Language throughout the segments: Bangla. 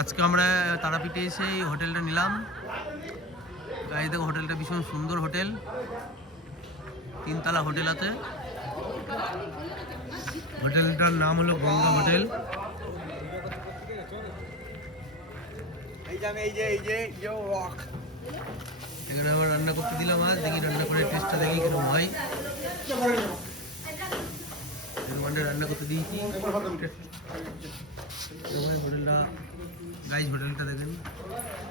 আজকে আমরা তারাপীঠে এসে এই হোটেলটা নিলাম। গাড়ি দেখো, হোটেলটা ভীষণ সুন্দর হোটেল, 3 তলা হোটেল আছে। হোটেলটার নাম হলো গঙ্গা হোটেল। এখানে আবার রান্না করতে দিলাম, আজ দেখি রান্না করে টেস্টটা দেখি কিরকম হয়। রান্না করতে দিয়েছি হোটেলটা। গাইজ হোটেলটা দেখেন,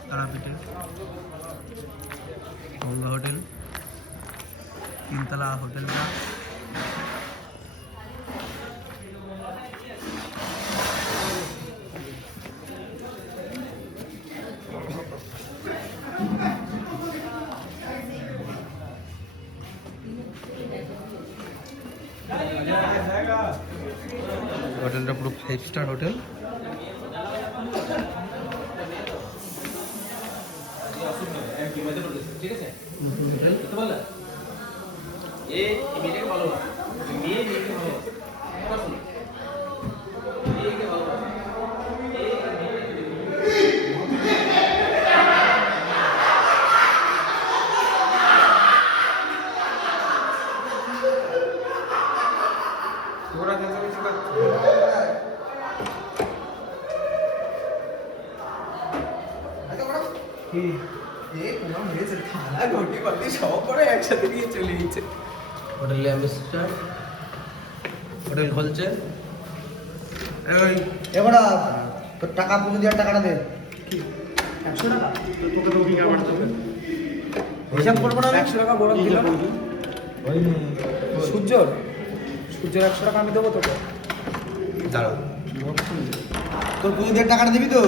তারাপীঠে গঙ্গা হোটেল, 3 তলা হোটেলটা। হোটেলটা পুরো 5 star hotel. Hotel ambassador, hotel খুলছে। এবার তোর টাকা পুজো দেওয়ার টাকাটা দে। 100 টাকা তোকে তো কি আমার তো হিসাব করবো না। 100 টাকা বড় দিলাম ওই সূর্যর 100 টাকা আমি দেবো তোকে। দাঁড়া, তোর পুজো দেওয়ার টাকাটা দিবি তো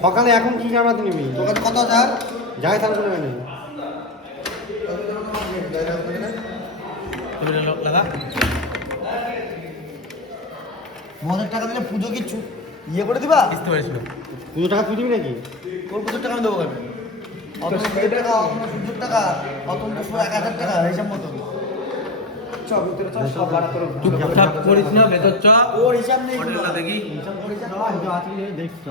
সকালে। এখন কি জামাতে নিবি? তোর কাছে কত হাজার যাই তার করে নেই। লাগা 1000 টাকা দিলে পুজো কি ইয়ে করে দিবা? বুঝতে পারিস না? পুজো টাকা তুই দিবি নাকি? তোর পুজোর টাকা আমি দেবো কেন? অত টাকা, অত সূর্যের টাকা, অত 1000 টাকা হিসাব মতো। চুপচাপ করিস না, ভেতর চ। ওর হিসাব নেই। হোটেলটা দেখি। দেখছি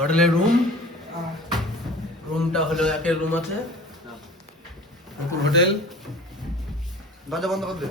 হোটেলের রুমটা হলো একের রুম আছে, নতুন হোটেল। দরজা বন্ধ করে দে।